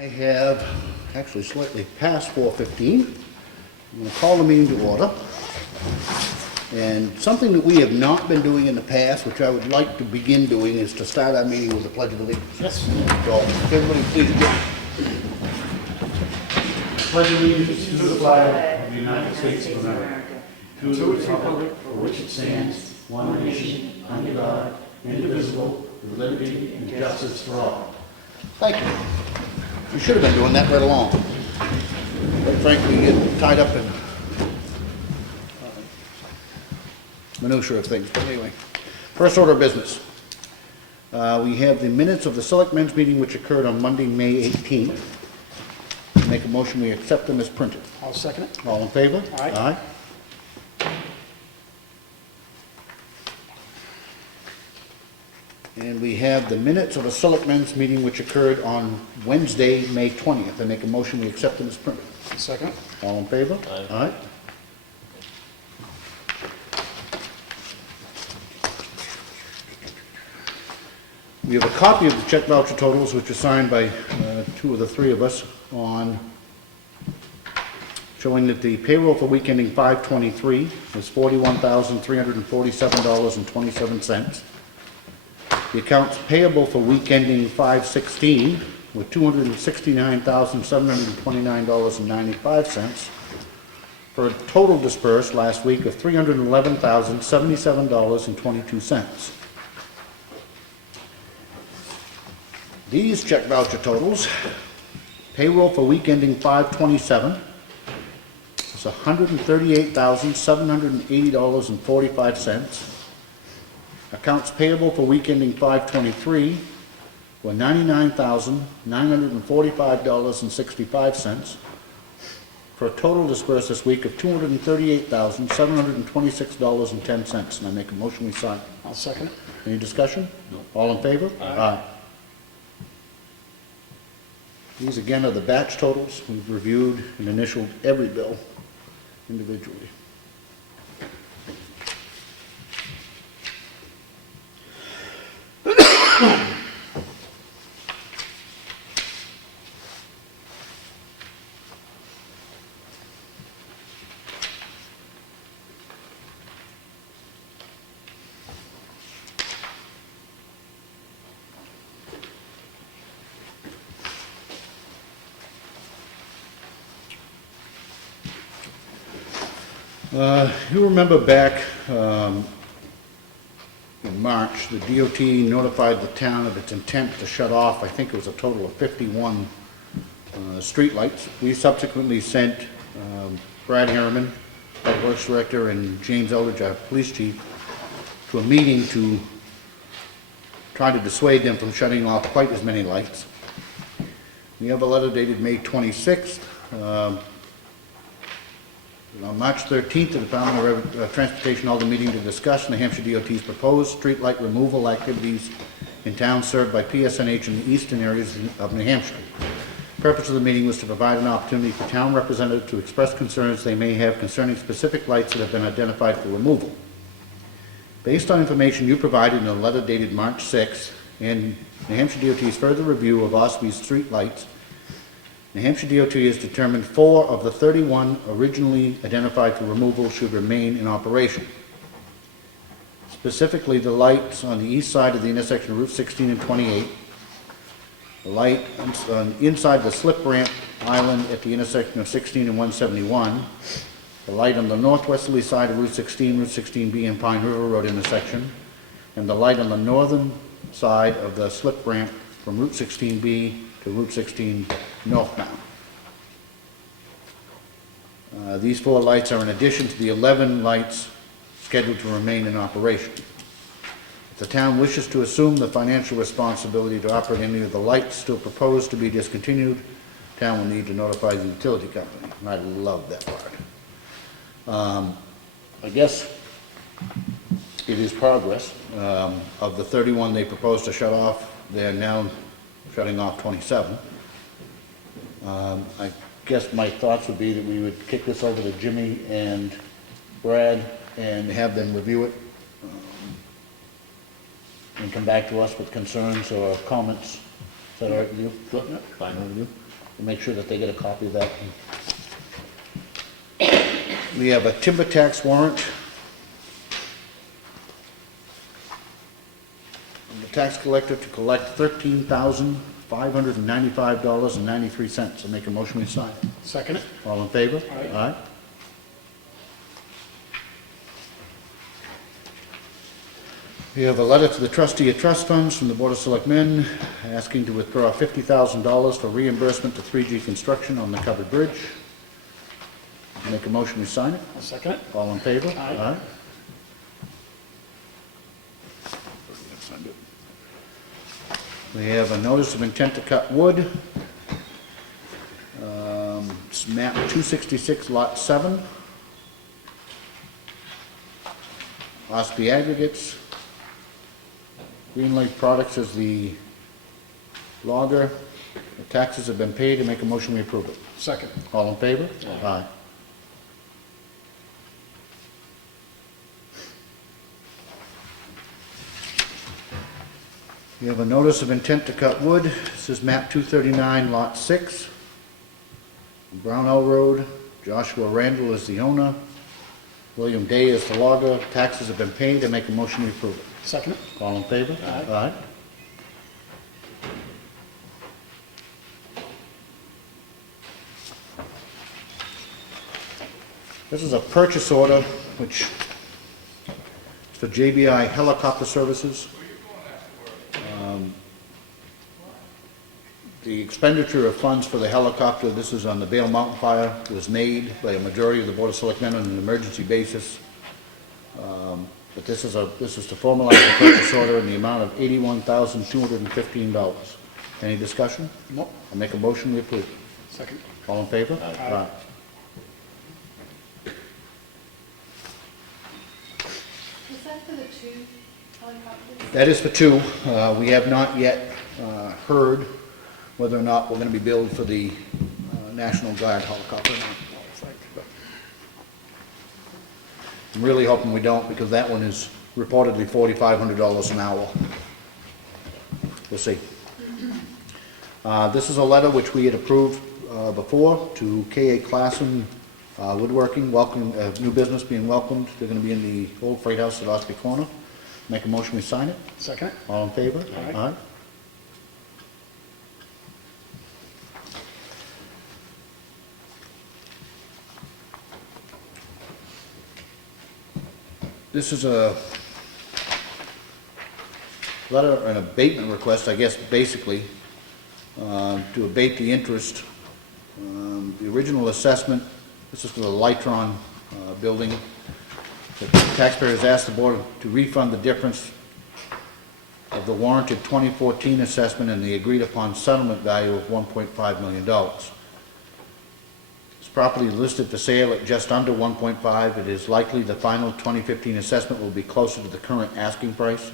I have actually slightly past 4:15. I'm going to call the meeting to order. And something that we have not been doing in the past, which I would like to begin doing, is to start our meeting with the Pledge of Allegiance. Yes. So, everybody please get Pledge allegiance to the flag of the United States of America, to the republic for which it stands, one nation, under God, indivisible, with liberty and justice for all. Thank you. We should have been doing that right along. But frankly, we get tied up in minutiae of things. But anyway, first order of business. We have the minutes of the Selectmen's meeting which occurred on Monday, May 18th. Make a motion we accept them as printed. I'll second it. All in favor? Aye. And we have the minutes of a Selectmen's meeting which occurred on Wednesday, May 20th. I make a motion we accept them as printed. Second. All in favor? Aye. We have a copy of the check voucher totals which are signed by two of the three of us on showing that the payroll for week ending 5/23 was $41,347.27. The accounts payable for week ending 5/16 were $269,729.95 for a total dispersed last week of $311,077.22. These check voucher totals, payroll for week ending 5/27 is $138,780.45. Accounts payable for week ending 5/23 were $99,945.65 for a total dispersed this week of $238,726.10. And I make a motion we sign. I'll second it. Any discussion? No. All in favor? Aye. These again are the batch totals. We've reviewed and initialed every bill individually. You remember back in March, the DOT notified the town of its intent to shut off, I think it was a total of 51 streetlights. We subsequently sent Brad Harriman, our Works Director, and James Eldridge, our Police Chief, to a meeting to try to dissuade them from shutting off quite as many lights. We have a letter dated May 26th. On March 13th, the Department of Transportation held a meeting to discuss New Hampshire DOT's proposed streetlight removal activities in towns served by PSNH in the eastern areas of New Hampshire. The purpose of the meeting was to provide an opportunity for town representatives to express concerns they may have concerning specific lights that have been identified for removal. Based on information you provided in a letter dated March 6th and New Hampshire DOT's further review of Ossepee's street lights, New Hampshire DOT has determined 4 of the 31 originally identified for removal should remain in operation. Specifically, the lights on the east side of the intersection of Route 16 and 28, the light inside the slip ramp island at the intersection of 16 and 171, the light on the northwesterly side of Route 16, Route 16B and Pine River Road intersection, and the light on the northern side of the slip ramp from Route 16B to Route 16 northbound. These 4 lights are in addition to the 11 lights scheduled to remain in operation. If the town wishes to assume the financial responsibility to operate any of the lights still proposed to be discontinued, the town will need to notify the utility company. And I love that part. I guess it is progress. Of the 31 they proposed to shut off, they're now shutting off 27. I guess my thoughts would be that we would kick this over to Jimmy and Brad and have them review it and come back to us with concerns or comments. Is that all right with you? Sure, fine. All right with you? We'll make sure that they get a copy of that. We have a timber tax warrant. From the tax collector to collect $13,595.93. I'll make a motion we sign. Second it. All in favor? Aye. We have a letter to the trustee of trust funds from the Board of Selectmen asking to withdraw $50,000 for reimbursement to 3G Construction on the covered bridge. Make a motion we sign it. I'll second it. All in favor? Aye. We have a notice of intent to cut wood. It's map 266, lot 7. Ossipee Aggregates. Green Lake Products is the logger. The taxes have been paid, and make a motion we approve it. Second. All in favor? Aye. We have a notice of intent to cut wood. This is map 239, lot 6. Brownell Road. Joshua Randall is the owner. William Day is the logger. Taxes have been paid, and make a motion we approve it. Second it. All in favor? Aye. This is a purchase order, which is for JBI Helicopter Services. The expenditure of funds for the helicopter, this is on the Bale Mountain fire, was made by a majority of the Board of Selectmen on an emergency basis. But this is to formalize the purchase order in the amount of $81,215. Any discussion? Nope. I'll make a motion we approve. Second. All in favor? Aye. Is that for the 2 helicopters? That is for 2. We have not yet heard whether or not we're going to be billed for the National Guard helicopter. I'm really hoping we don't, because that one is reportedly $4,500 an hour. We'll see. This is a letter which we had approved before to K.A. Classen Woodworking, welcome, new business being welcomed. They're going to be in the old freight house at Ossipee Corner. Make a motion we sign it. Second it. All in favor? Aye. This is a letter, an abatement request, I guess, basically, to abate the interest. The original assessment, this is for the Lytron building. The taxpayers asked the board to refund the difference of the warranted 2014 assessment and the agreed-upon settlement value of $1.5 million. This property is listed for sale at just under 1.5. It is likely the final 2015 assessment will be closer to the current asking price.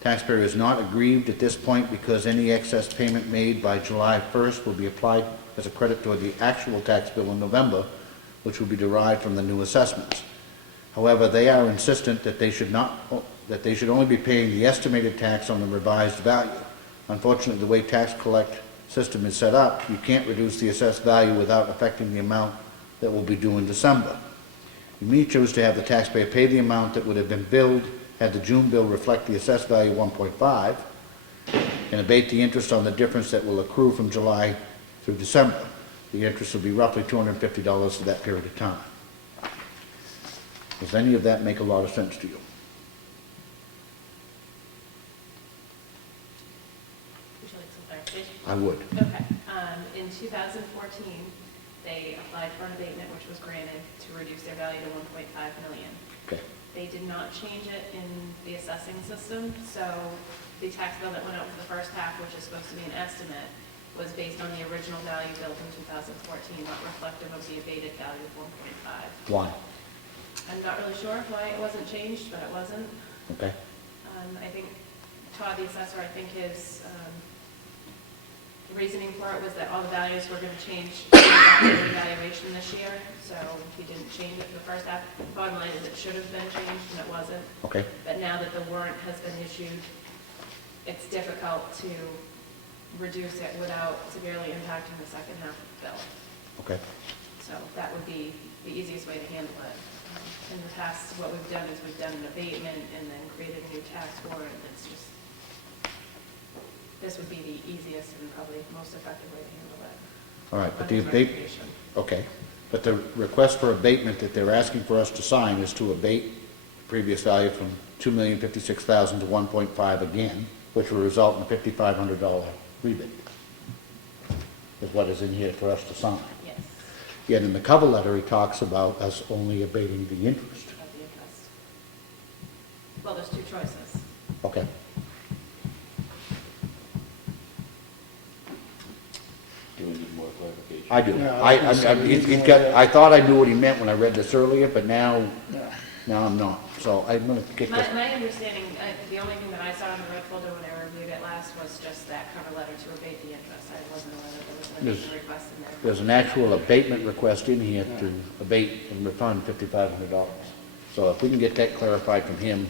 Taxpayer is not aggrieved at this point because any excess payment made by July 1st will be applied as a credit toward the actual tax bill in November, which will be derived from the new assessments. However, they are insistent that they should only be paying the estimated tax on the revised value. Unfortunately, the way tax collect system is set up, you can't reduce the assessed value without affecting the amount that will be due in December. You may choose to have the taxpayer pay the amount that would have been billed had the June bill reflect the assessed value 1.5 and abate the interest on the difference that will accrue from July through December. The interest will be roughly $250 for that period of time. Does any of that make a lot of sense to you? Would you like some clarification? I would. Okay. In 2014, they applied for an abatement, which was granted to reduce their value to $1.5 million. Okay. They did not change it in the assessing system, so the tax bill that went out for the first half, which is supposed to be an estimate, was based on the original value built in 2014, not reflective of the abated value of 1.5. Why? I'm not really sure why it wasn't changed, but it wasn't. Okay. I think Todd, the assessor, I think his reasoning for it was that all the values were going to change in the evaluation this year, so he didn't change it for the first half. Bottom line is it should have been changed, and it wasn't. Okay. But now that the warrant has been issued, it's difficult to reduce it without severely impacting the second half of the bill. Okay. So that would be the easiest way to handle it. In the past, what we've done is we've done an abatement and then created a new tax for it. It's just, this would be the easiest and probably most effective way to handle it. All right, but Under the abate, recreation. okay. But the request for abatement that they're asking for us to sign is to abate the previous value from $2,056,000 to 1.5 again, which will result in a $5,500 rebate. Is what is in here for us to sign. Yes, Yet in the cover letter, he talks about us only abating the interest. of the interest. Well, there's two choices. Okay. Do we need more clarification? I do. Yeah, I was gonna say, He's got, I thought I knew what he meant when I read this earlier, but now Yeah. I'm not. So I'm gonna kick this. My understanding, the only thing that I saw in the red folder when I reviewed it last was just that cover letter to abate the interest. I wasn't aware that there was an abatement request in there. There's an actual abatement request in here to abate and refund $5,500. So if we can get that clarified from him,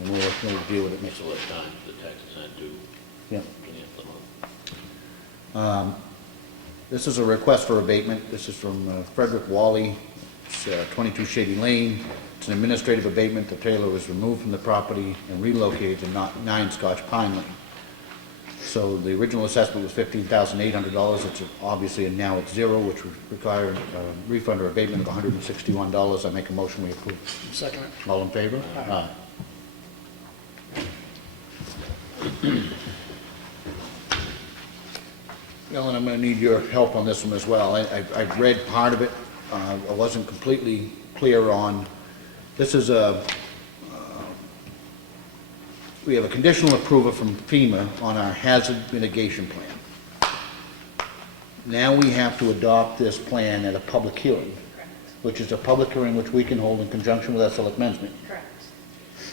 then we'll deal with it next So week. what time the taxes aren't due? Yeah. Beginning of the month. This is a request for abatement. This is from Frederick Wally. It's 22 Shady Lane. It's an administrative abatement. The trailer was removed from the property and relocated to 9 Scotch Pine Lane. So the original assessment was $15,800. It's obviously, and now it's zero, which would require a refund or abatement of $161. I make a motion we approve. Second it. All in favor? Aye. Ellen, I'm going to need your help on this one as well. I've read part of it. I wasn't completely clear on, this is we have a conditional approval from FEMA on our hazard mitigation plan. Now we have to adopt this plan at a public hearing, Correct. which is a public hearing which we can hold in conjunction with our selectmen's meeting. Correct.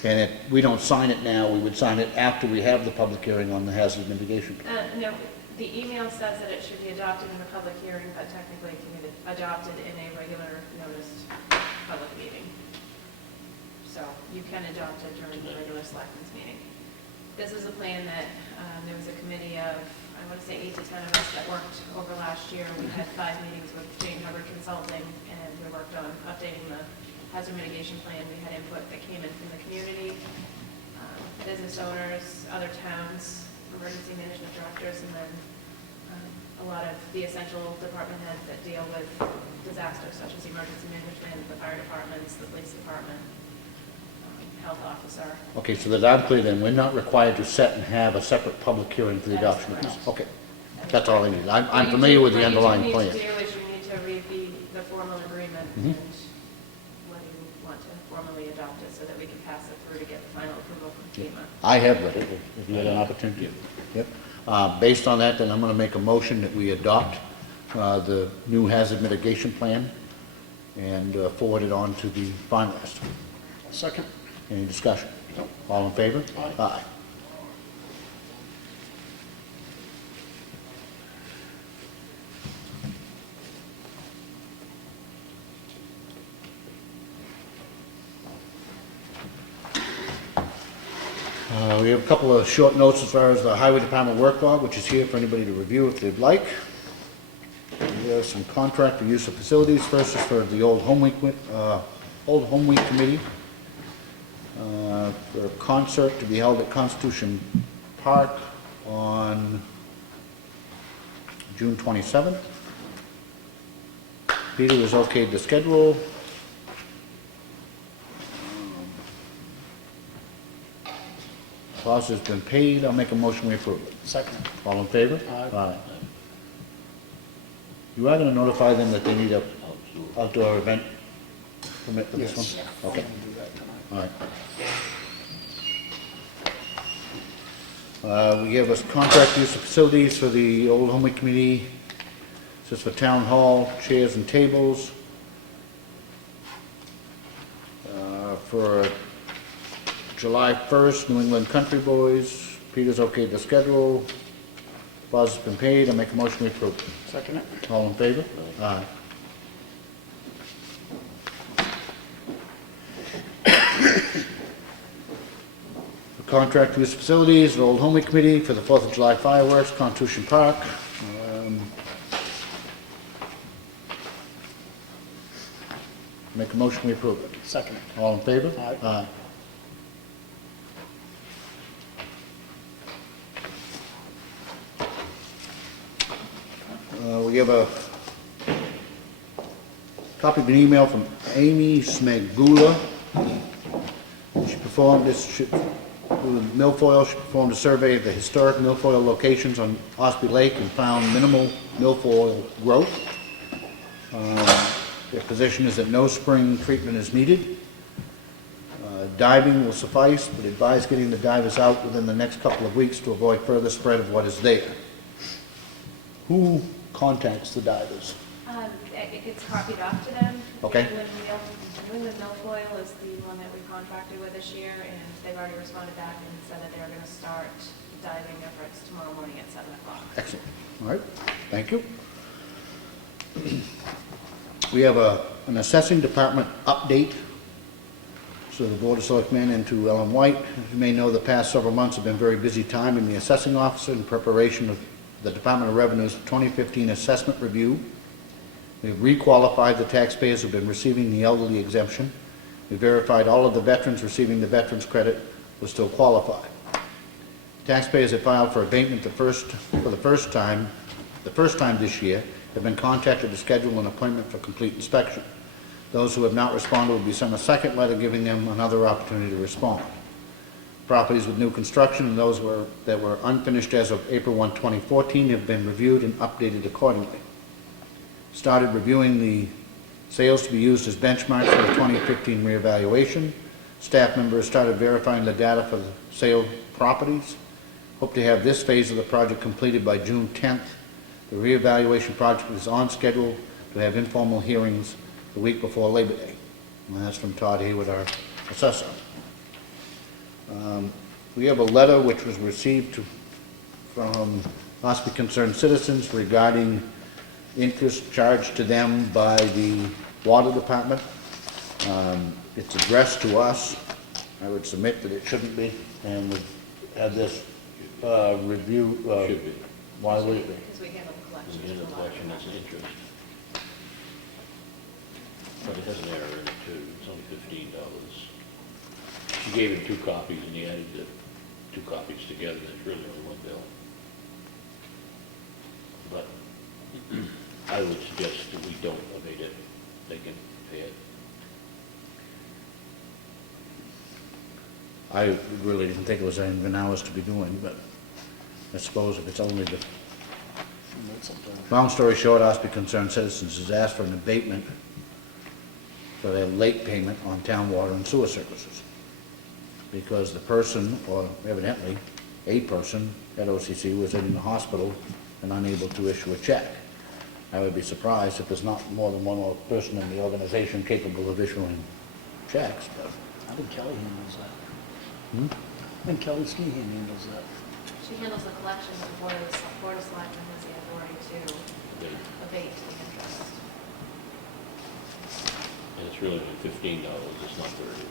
And if we don't sign it now, we would sign it after we have the public hearing on the hazard mitigation plan. No, the email says that it should be adopted in a public hearing, but technically it can be adopted in a regular noticed public meeting. So you can adopt it during the regular selectmen's meeting. This is a plan that, there was a committee of, I want to say 8 to 10 of us that worked over last year. We had 5 meetings with Jane Hubbard Consulting, and we worked on updating the hazard mitigation plan. We had input that came in from the community, business owners, other towns, emergency management directors, and then a lot of the essential department heads that deal with disasters such as emergency management, the fire departments, the police department, health officer. Okay, so that I'm clear then, we're not required to set and have a separate public hearing for the That is adoption of this? correct. Okay, that's all I need. I'm familiar with the underlying plan. What you need to do is you need to read the formal agreement Mhm. and whether you want to formally adopt it so that we can pass it through to get the final approval from FEMA. I have read it, if you had an opportunity. Yep. Based on that, then I'm going to make a motion that we adopt the new hazard mitigation plan and forward it on to the finalist. Second. Any discussion? All in favor? Aye. We have a couple of short notes as far as the Highway Department work log, which is here for anybody to review if they'd like. There's some contract for use of facilities. First is for the Old Home Week Committee, for a concert to be held at Constitution Park on June 27th. Peter has okayed the schedule. Cost has been paid. I'll make a motion we approve it. Second. All in favor? Aye. You are going to notify them that they need a Outdoor. outdoor event permit for this Yes. one? Okay, We'll do that tonight. all right. We have a contract use of facilities for the Old Home Week Committee. This is for Town Hall, chairs and tables. For July 1st, New England Country Boys. Peter's okayed the schedule. Deposit's been paid. I make a motion we approve. Second it. All in favor? Aye. Contract use facilities, the Old Homey Committee for the 4th of July fireworks, Constitution Park. Make a motion, we approve it. Second. All in favor? Aye. We have a copy of an email from Amy Smegula. She performed this, with milfoil, she performed a survey of the historic milfoil locations on Ossipee Lake and found minimal milfoil growth. Their position is that no spring treatment is needed. Diving will suffice, but advise getting the divers out within the next couple of weeks to avoid further spread of what is there. Who contacts the divers? It gets copied off to them. Okay. New England Milfoil is the one that we contracted with this year, and they've already responded back and said that they're going to start diving efforts tomorrow morning at 7 o'clock. Excellent. All right, thank you. We have an assessing department update. So the Board of Selectmen and to Ellen White. As you may know, the past several months have been very busy time in the assessing office in preparation of the Department of Revenue's 2015 assessment review. We've re-qualified the taxpayers who have been receiving the elderly exemption. We verified all of the veterans receiving the veterans credit will still qualify. Taxpayers that filed for abatement the first time this year have been contacted to schedule an appointment for complete inspection. Those who have not responded will be sent a second letter giving them another opportunity to respond. Properties with new construction and those that were unfinished as of April 1, 2014 have been reviewed and updated accordingly. Started reviewing the sales to be used as benchmarks for the 2015 reevaluation. Staff members started verifying the data for the sale properties. Hope to have this phase of the project completed by June 10th. The reevaluation project is on schedule to have informal hearings the week before Labor Day. And that's from Todd Hayward, our assessor. We have a letter which was received from Ossipee Concerned Citizens regarding interest charged to them by the Water Department. It's addressed to us. I would submit that it shouldn't be, and we've had this review. Should be. Why would it be? Because we handle the collection. The end of the collection is interest. But it has an error in it too, it's only $15. She gave him 2 copies and he added the 2 copies together, and it's really only 1 bill. But I would suggest that we don't abate it, they can pay it. I really didn't think it was even ours to be doing, but I suppose if it's only the... Long story short, Ossipee Concerned Citizens has asked for an abatement for their late payment on town water and sewer services. Because the person, or evidently a person at OCC, was in the hospital and unable to issue a check. I would be surprised if there's not more than one more person in the organization capable of issuing checks, but... I think Kelly handles that. I think Kelly Snehan handles that. She handles the collection, but the Board of Selectmen has the authority to abate the interest. And it's really only $15, it's not 30.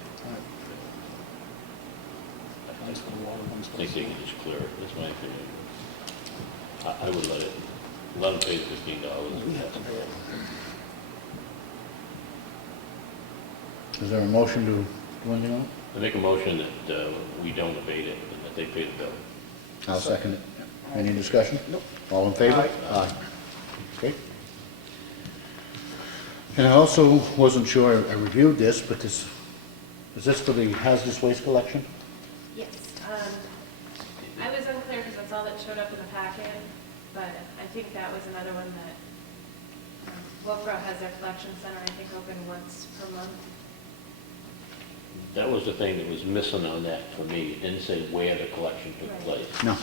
Nice for the water ones. I think they can just clear it, that's my opinion. I would let them pay the $15. We have to pay it. Is there a motion to do anything else? I make a motion that we don't abate it and that they pay the bill. I'll second it. Any discussion? Nope. All in favor? Aye. Okay. And I also wasn't sure, I reviewed this, but is this for the hazardous waste collection? Yes. I was unclear because that's all that showed up in the packet, but I think that was another one that Wolfboro has their collection center, I think, open once per month. That was the thing that was missing on that for me. It didn't say where the collection took Right. place. No.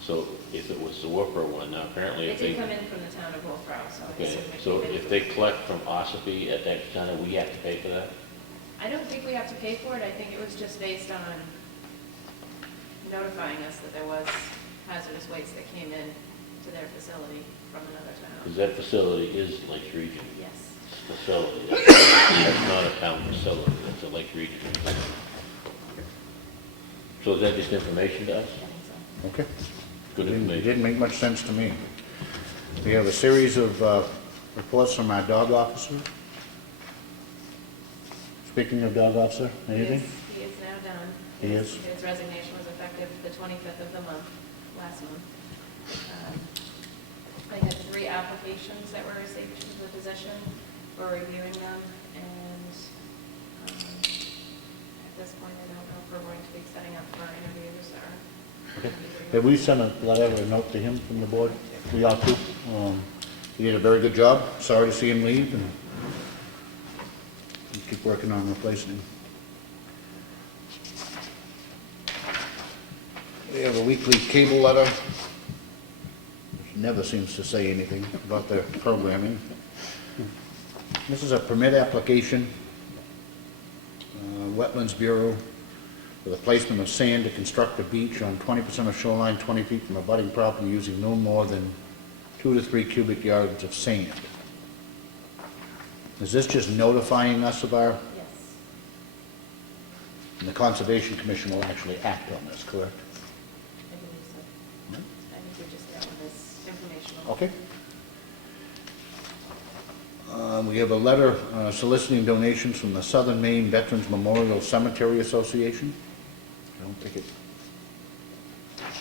So if it was the Wolfboro one, now apparently They if did they... come in from the town of Wolfboro, so I Okay, assume it so came in. if they collect from Ossipee at that center, we have to pay for that? I don't think we have to pay for it. I think it was just based on notifying us that there was hazardous waste that came in to their facility from another Because town. that facility is Lakes Region Yes. facility. That's not a town facility, that's a Lakes Region. So is that just information to us? I think so. Okay. Good It information. didn't make much sense to me. We have a series of reports from our dog officer. Speaking of dog officer, anything? He is now done. He is? His resignation was effective the 25th of the month, last month. I had 3 applications that were received to the position. We're reviewing them, and at this point, I don't know if we're going to be setting up for interviews or. Okay. Have we sent a letter or a note to him from the board? We ought to. He did a very good job. Sorry to see him leave, and we'll keep working on replacing him. We have a weekly cable letter, which never seems to say anything about their programming. This is a permit application, Wetlands Bureau, for the placement of sand to construct a beach on 20% of shoreline 20 feet from abutting property using no more than 2 to 3 cubic yards of sand. Is this just notifying us of our, Yes. and the Conservation Commission will actually act on this, correct? I believe so. I think we just got one this informational. Okay. We have a letter soliciting donations from the Southern Maine Veterans Memorial Cemetery Association. I don't think it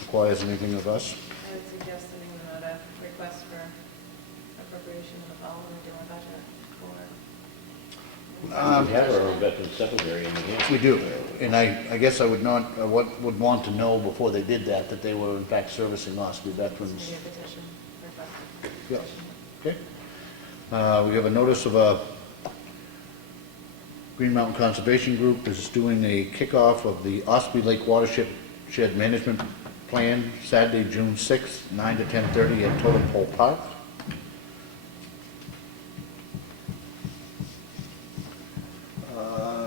requires anything of us. I would suggest sending them out a request for appropriation in the fall when we do our budget for. We have our own veteran cemetery in New Hampshire. We do, and I guess I would not, would want to know before they did that they were in fact servicing Ossipee veterans. Maybe a petition request. Yeah. Okay. We have a notice of a Green Mountain Conservation Group is doing a kickoff of the Ossipee Lake Watershed Management Plan, Saturday, June 6th, 9 to 10:30 at Totem Pole Park.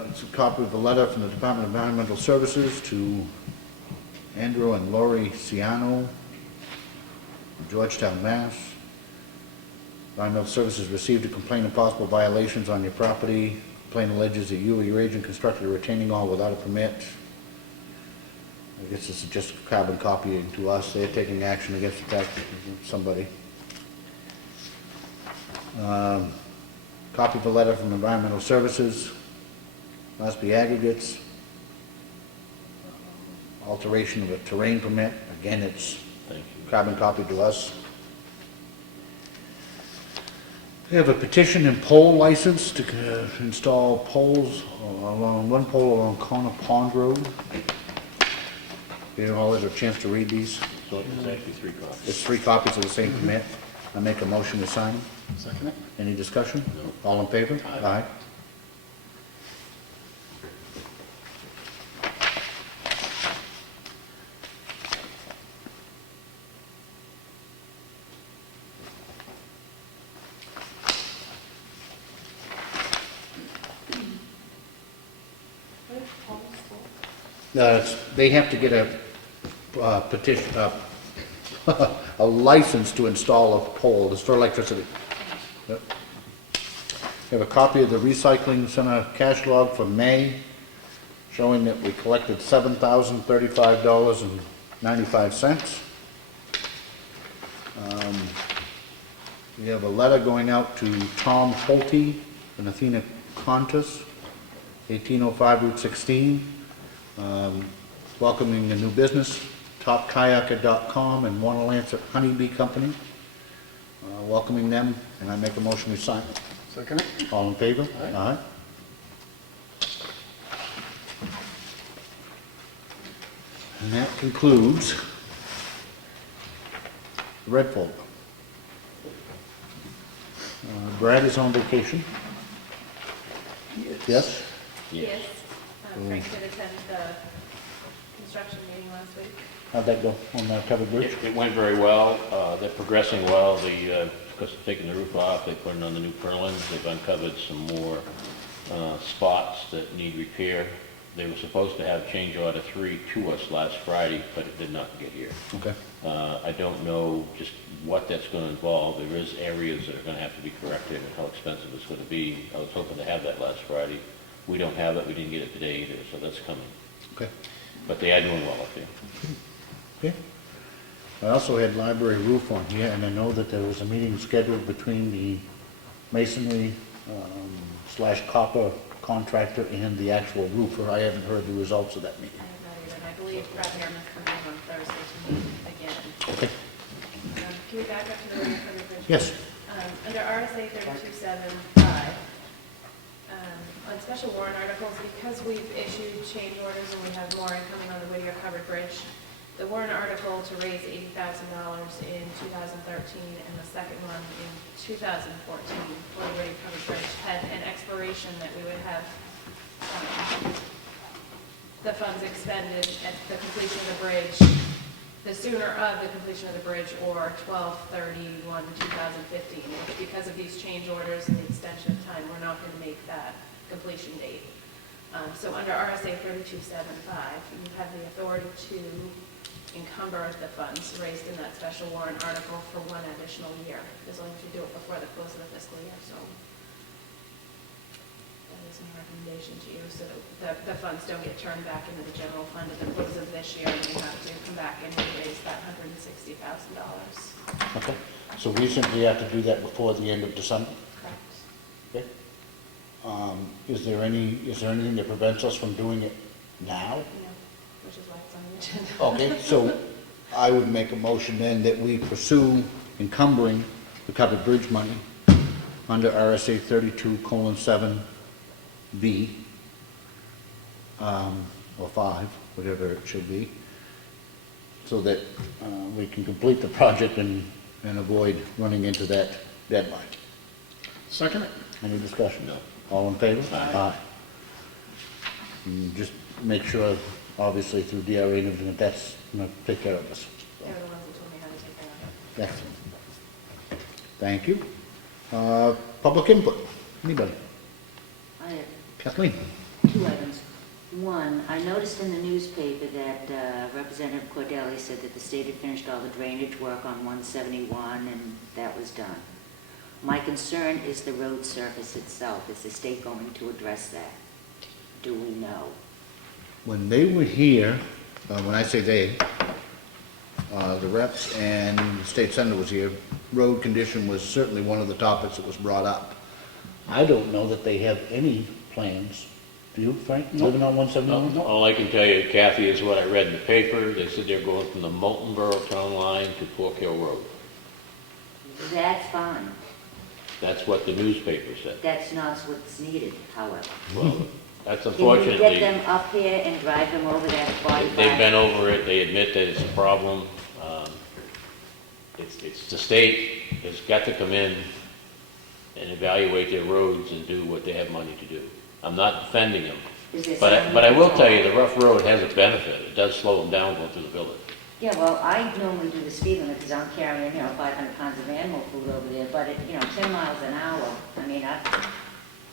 It's a copy of a letter from the Department of Environmental Services to Andrew and Lori Ciano, Georgetown, Mass. Environmental Services received a complaint of possible violations on your property. Complaint alleges that you or your agent constructed a retaining wall without a permit. I guess this is just carbon copying to us. They're taking action against somebody. Copy of a letter from Environmental Services, Ossipee Aggregates, alteration of a terrain permit. Again, it's Thank you. carbon copy to us. We have a petition and pole license to install poles along, one pole along Corner Pond Road. You all had a chance to read these? So It's actually 3 copies. there's 3 copies of the same permit. I make a motion to sign them. Second it? Any discussion? No. All in favor? Aye. They have to get a petition, a license to install a pole. It's for electricity. Yep. We have a copy of the recycling center cash log for May, showing that we collected $7,035.95. We have a letter going out to Tom Holte and Athena Contis, 1805 Route 16, welcoming a new business, TopKayaker.com and Wanalancet Honeybee Company, welcoming them, and I make a motion to sign it. Second it? All in favor? Aye. And that concludes the red folder. Brad is on vacation. Yes? Yes. Frank did attend the construction meeting last week. How'd that go on the covered bridge? It went very well. They're progressing well. Because they're taking the roof off, they put it on the new purlins. They've uncovered some more spots that need repair. They were supposed to have change order 3 to us last Friday, but it did not get here. Okay. I don't know just what that's going to involve. There is areas that are going to have to be corrected and how expensive it's going to be. I was hoping to have that last Friday. We don't have it. We didn't get it today either, so that's coming. Okay. But they are doing well up there. Okay. I also had library roof on here, and I know that there was a meeting scheduled between the masonry / copper contractor and the actual roofer. I haven't heard the results of that meeting. I have not either, and I believe Brad Harris comes in on Thursday to meet again. Okay. Can we back up to the roof for the bridge? Yes. Under RSA 3275, on special warrant articles, because we've issued change orders and we have more incoming on the Whittier Covered Bridge, the warrant article to raise $80,000 in 2013 and the second one in 2014 for the Whittier Covered Bridge had an expiration that we would have the funds expended at the completion of the bridge, the sooner of the completion of the bridge, or 12/31/2015. Because of these change orders and the extension of time, we're not going to make that completion date. So under RSA 3275, you have the authority to encumber the funds raised in that special warrant article for one additional year, as long as you do it before the close of the fiscal year. So that is my recommendation to you, so that the funds don't get turned back into the general fund at the close of this year, and you have to come back and raise that $160,000. Okay. So we simply have to do that before the end of December? Correct. Okay. Is there anything that prevents us from doing it now? No, which is why it's on the agenda. Okay, so I would make a motion then that we pursue encumbering the covered bridge money under RSA 32:7B, or 5, whatever it should be, so that we can complete the project and avoid running into that deadline. Second? Any discussion? No. All in favor? Aye. And just make sure, obviously, through DRA and everything, that that's going to take care of us. They're the ones that told me how to take care of it. Excellent. Thank you. Public input. Anybody? I have Kathleen? 2 items. One, I noticed in the newspaper that Representative Cordelli said that the state had finished all the drainage work on 171 and that was done. My concern is the road surface itself. Is the state going to address that? Do we know? When they were here, when I say they, the reps and the state senator was here, road condition was certainly one of the topics that was brought up. I don't know that they have any plans. Do you, Frank? No. Living on 171? All I can tell you, Kathy, is what I read in the paper. They said they're going from the Moultonborough town line to Pork Hill Road. That's fine. That's what the newspaper said. That's not what's needed, however. Well, that's Can you unfortunately. get them up here and drive them over that 45? They've been over it, they admit that it's a problem. It's the state has got to come in and evaluate their roads and do what they have money to do. I'm not defending them, Is there but something I will can tell you, the rough road has a benefit. It does slow them down going through the village. Yeah, well, I normally do the speed limit because I'm carrying, 500 pounds of animal food over there, but at, 10 miles an hour, I mean, I've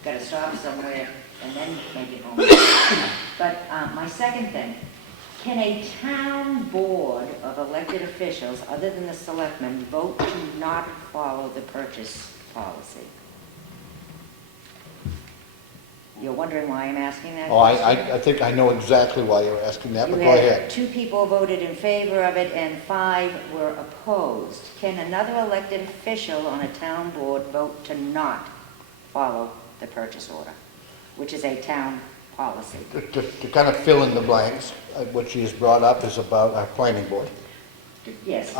got to stop somewhere and then make it home. But my second thing, can a town board of elected officials, other than the selectmen, vote to not follow the purchase policy? You're wondering why I'm asking that? Oh, I think I know exactly why you're asking that, but You go had ahead. 2 people voted in favor of it and 5 were opposed. Can another elected official on a town board vote to not follow the purchase order, which is a town policy? To kind of fill in the blanks, what she has brought up is about our planning board. Yes.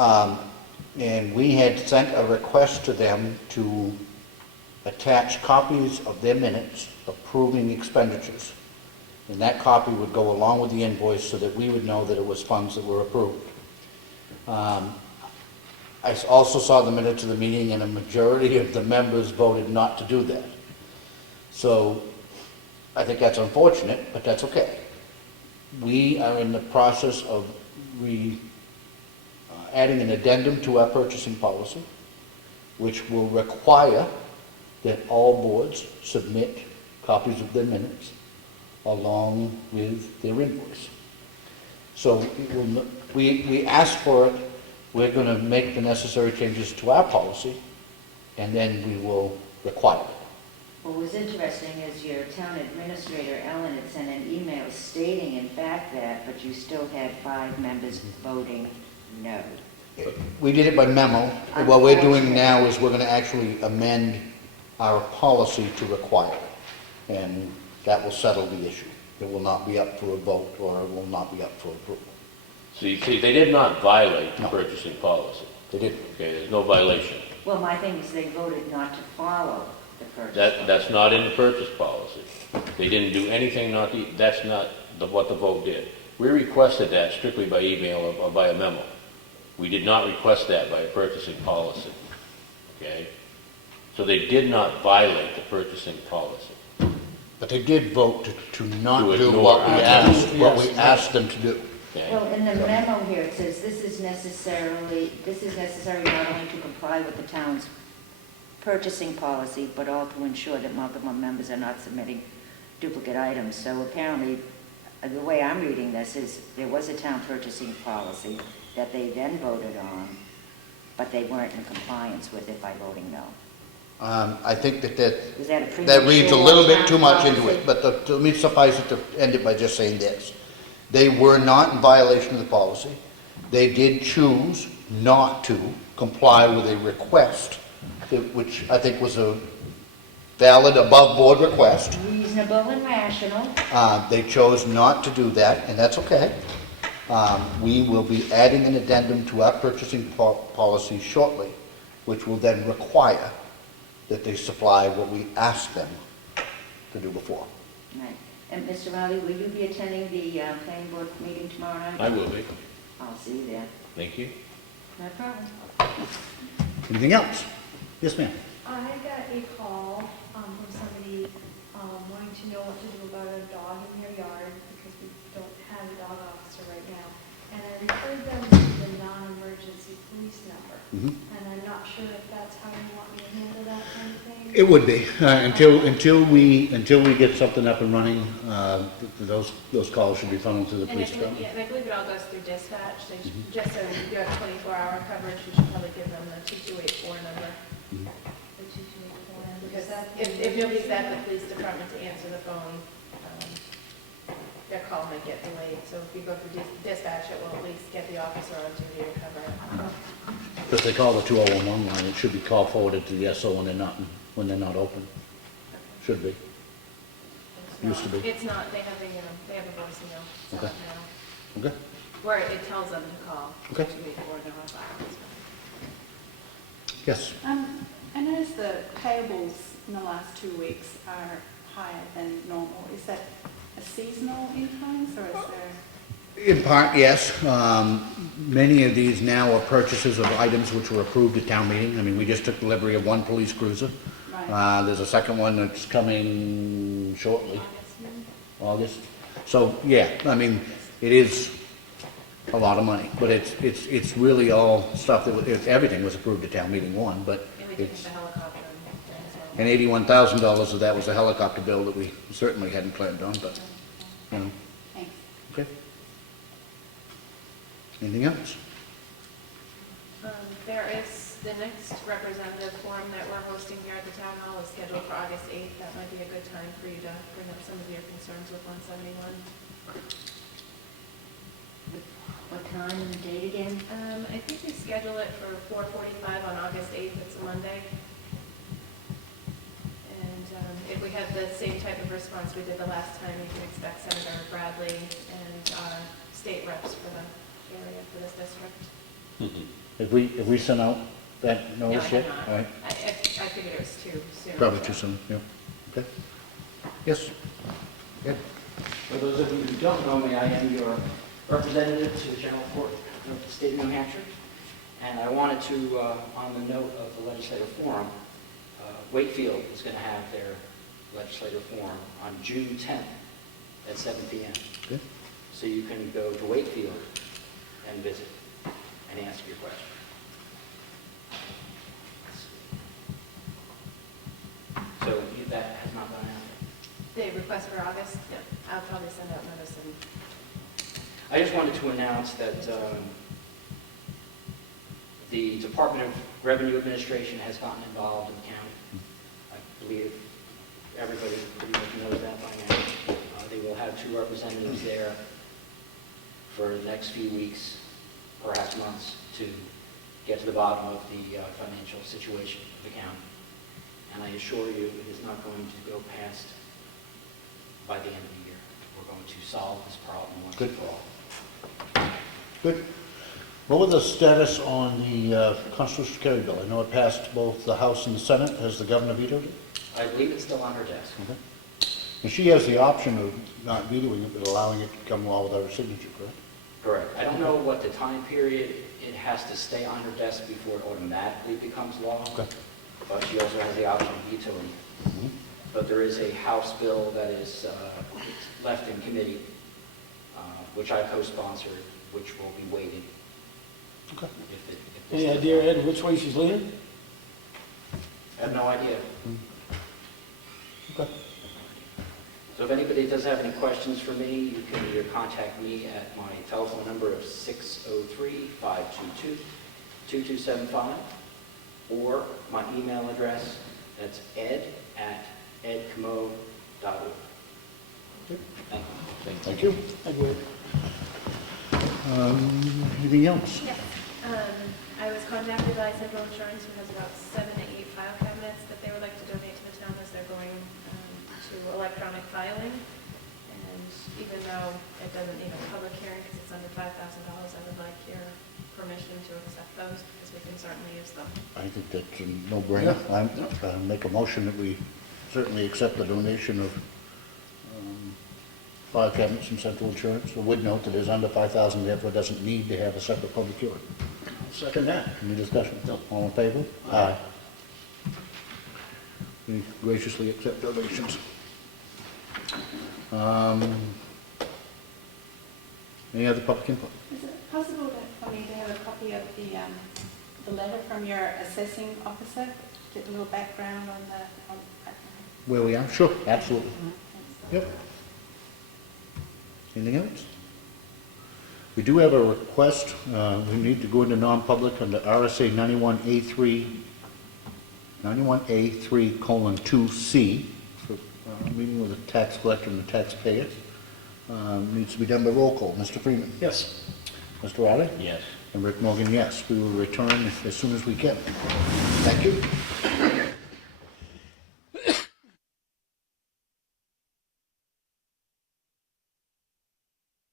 And we had sent a request to them to attach copies of their minutes approving expenditures. And that copy would go along with the invoice so that we would know that it was funds that were approved. I also saw the minutes of the meeting, and a majority of the members voted not to do that. So I think that's unfortunate, but that's okay. We are in the process of adding an addendum to our purchasing policy, which will require that all boards submit copies of their minutes along with their invoice. So we asked for it. We're going to make the necessary changes to our policy, and then we will require it. What was interesting is your town administrator, Ellen, had sent an email stating in fact that, but you still had 5 members voting no. We did it by memo. What we're doing now is we're gonna actually amend our policy to require it. And that will settle the issue. It will not be up for a vote, or it will not be up for approval. So you see, they did not violate the No. purchasing policy. They did. Okay, there's no violation. Well, my thing is they voted not to follow the purchase. That's not in the purchase policy. They didn't do anything that's not what the vote did. We requested that strictly by email or by a memo. We did not request that by a purchasing policy, okay? So they did not violate the purchasing policy. But they did vote to not To do ignore what we our asked them to do. Okay? Well, in the memo here, it says this is necessary not only to comply with the town's purchasing policy, but also to ensure that multiple members are not submitting duplicate items. So apparently, the way I'm reading this is there was a town purchasing policy that they then voted on, but they weren't in compliance with it by voting no. I think that Is that a premature that reads a little bit too much into policy? it, but let me suffice it to end it by just saying this. They were not in violation of the policy. They did choose not to comply with a request, which I think was a valid above-board request. Reasonable and rational. They chose not to do that, and that's okay. We will be adding an addendum to our purchasing policy shortly, which will then require that they supply what we asked them to do before. Right. And Mr. Riley, will you be attending the planning board meeting tomorrow night? I will be. I'll see you there. Thank you. No problem. Anything else? Yes, ma'am. I got a call from somebody wanting to know what to do about a dog in their yard because we don't have a dog officer right now. And I referred them to the non-emergency police number. Mhm. And I'm not sure if that's how you want me to handle that kind of thing. It would be, until we get something up and running, those calls should be funneled to the And police I department. believe, yeah, and I believe it all goes through dispatch, so you should, just so you have 24-hour coverage, you should probably give them the 2284 number. The 2284, Because that if nobody's at the police department to answer the phone, their call might get delayed. So if you go through dispatch, it will at least get the officer on duty to cover it. If they call the 2011 line, it should be call forwarded to the SO when they're not open. Should be. It's Used to not- be. It's not, they have a voicemail set Okay. up now, Okay? where it tells them to call. Okay. 284 and they're on file. Yes. I noticed the payables in the last 2 weeks are higher than normal. Is that a seasonal increase or is there? In part, yes. Many of these now are purchases of items which were approved at town meeting. I mean, we just took delivery of one police cruiser. Right. There's a second one that's coming shortly, August, maybe? August. So, yeah, I mean, it is a lot of money, but it's really all stuff everything was approved at town meeting one, but And we did it's, have the helicopter as well. and $81,000 of that was a helicopter bill that we certainly hadn't planned on, but, you know, Thanks. okay. Anything else? There is, the next representative forum that we're hosting here at the town hall is scheduled for August 8th. That might be a good time for you to bring up some of your concerns with 171. What time and date again? I think we schedule it for 4:45 on August 8th. It's a Monday. And if we have the same type of response we did the last time, you can expect Senator Bradley and our state reps for the area for this district. Have we sent out that No, I notice have yet? not. All right, I figured it was too soon. probably so. too soon, yeah. Okay. Yes? Ed? For those of you who don't know me, I am your representative to the General Court of the State of New Hampshire. And I wanted to, on the note of the legislative forum, Wakefield is going to have their legislative forum on June 10th at 7 p.m. Okay. So you can go to Wakefield and visit and ask your question. So that has not gone out. The request for August, yeah, I'll probably send out notice and I just wanted to announce that the Department of Revenue Administration has gotten involved in the county. I believe everybody pretty much knows that by now. They will have 2 representatives there for the next few weeks, perhaps months, to get to the bottom of the financial situation of the county. And I assure you, it is not going to go past by the end of the year. We're going to solve this problem once and for all. Good. What was the status on the constitutional carry bill? I know it passed both the House and the Senate. Has the governor vetoed it? I believe it's still on her desk. Okay. And she has the option of not vetoing it, but allowing it to come along with our signature, correct? Correct. I don't know what the time period it has to stay on her desk before it automatically becomes law. Okay. But she also has the option of vetoing. But there is a House bill that is left in committee, which I co-sponsored, which will be waiting. Okay. If this Any idea, Ed, which way she's leaning? I have no idea. Okay. So if anybody does have any questions for me, you can either contact me at my telephone number of 603-522-2275, or my email address, that's ed@edcomeau.org. Thank you. Thank you. I'd wait. Anything else? Yes. I was contacted by Central Insurance, who has about 7 to 8 file cabinets that they would like to donate to the town as they're going to electronic filing. And even though it doesn't need a public hearing because it's under $5,000, I would like your permission to accept those because we can certainly use them. I think that's a no-brainer. I make a motion that we certainly accept the donation of file cabinets from Central Insurance. I would note that it is under 5,000, therefore doesn't need to have a separate public hearing. Second that. Any discussion? All in favor? Aye. We graciously accept donations. Any other public input? Is it possible for me to have a copy of the letter from your assessing officer? Get a little background on the... Where we are? Sure, absolutely. Yep. Anything else? We do have a request. We need to go into non-public under RSA 91A3:2C for meeting with the tax collector and the taxpayer. Needs to be done by roll call. Mr. Freeman? Yes. Mr. Riley? Yes. And Rick Morgan, yes. We will return as soon as we can. Thank you.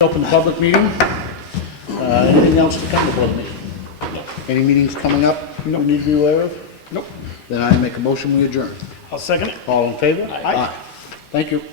Open the public meeting. Anything else to come before the meeting? No. Any meetings coming up you need to be aware of? Nope. Then I make a motion, we adjourn. I'll second it. All in favor? Aye. Thank you.